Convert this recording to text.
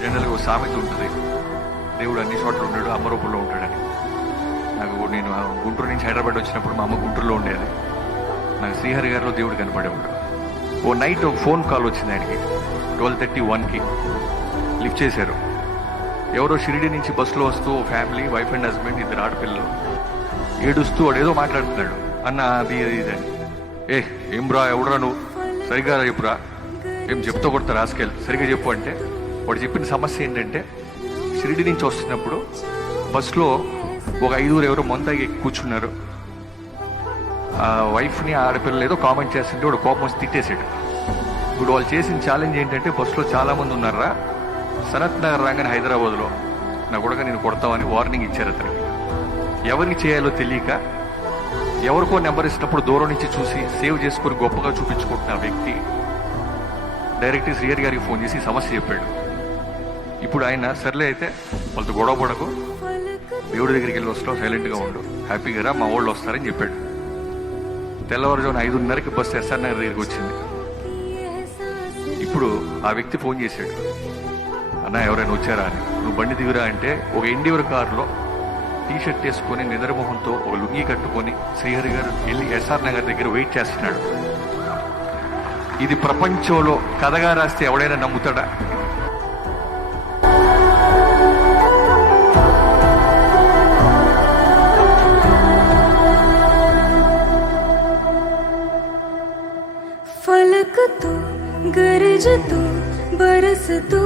జనరల్గా ఒక సామెత ఉంటుంది, దేవుడు అన్ని చోట్ల ఉంటాడు, అమ్మ రూపంలో ఉంటాడని. నేను గుంటూరు నుంచి హైదరాబాద్ వచ్చినప్పుడు మా అమ్మ గుంటూరులో ఉండేది. నాకు శ్రీహరి గారిలో దేవుడు కనపడేవాడు. ఓ నైట్ ఒక ఫోన్ కాల్ వచ్చింది ఆయనకి 12:31కి. లిఫ్ట్ చేశారు. ఎవరో షిరిడి నుంచి బస్సులో వస్తూ ఫ్యామిలీ, వైఫ్ అండ్ హస్బెండ్, 2 ఆడపిల్లలు, ఏడుస్తూ వాడు ఏదో మాట్లాడుతున్నాడు. అన్న అది ఇది అని. ఏం బ్రా, ఎవడరా నువ్వు, సరిగ్గా చెప్పురా, ఏం చెప్తా కొడతా రాసుకెళ్ళి, సరిగ్గా చెప్పు అంటే వాడు చెప్పిన సమస్య ఏంటంటే, షిరిడి నుంచి వస్తున్నప్పుడు బస్సులో ఒక 5 ఎవరో మొంతాగి కూర్చున్నారు. ఆ వైఫ్ని, ఆడపిల్లలు ఏదో కామెంట్ చేస్తుంటే వాడు కోపం వచ్చి తిట్టేసాడు. ఇప్పుడు వాళ్ళు చేసిన ఛాలెంజ్ ఏంటంటే, బస్సులో చాలామంది ఉన్నారా, సనత్ నగర్ రాగానే హైదరాబాద్లో నా కూడా నేను కొడతామని వార్నింగ్ ఇచ్చారు అతనికి. ఎవరికి చేయాలో తెలియక ఎవరికో నెంబర్ ఇచ్చినప్పుడు దూరం నుంచి చూసి సేవ్ చేసుకుని గొప్పగా చూపించుకుంటున్న వ్యక్తి డైరెక్ట్ శ్రీహరి గారికి ఫోన్ చేసి సమస్య చెప్పాడు. ఇప్పుడు ఆయన సర్లే అయితే వాళ్ళతో గొడవ పడకు, దేవుడి దగ్గరికి వెళ్ళి వస్తావు, సైలెంట్గా ఉండు, హ్యాపీగా రా, మా వాళ్ళు వస్తారని చెప్పాడు. తెల్లవారుజామున 5:30కి బస్సు ఎస్ఆర్ నగర్ దగ్గరికి వచ్చింది. ఇప్పుడు ఆ వ్యక్తి ఫోన్ చేశాడు, అన్న ఎవరైనా వచ్చారా అని. నువ్వు బండి దిగురా అంటే ఒక ఎండివర్ కారులో టీషర్ట్ వేసుకొని నిద్రమోహంతో ఒక లుంగి కట్టుకొని శ్రీహరి గారు వెళ్ళి ఎస్ఆర్ నగర్ దగ్గర వెయిట్ చేస్తున్నాడు. ఇది ప్రపంచంలో కథగా రాస్తే ఎవడైనా నమ్ముతాడా? फलक तू गरज तू बरस तू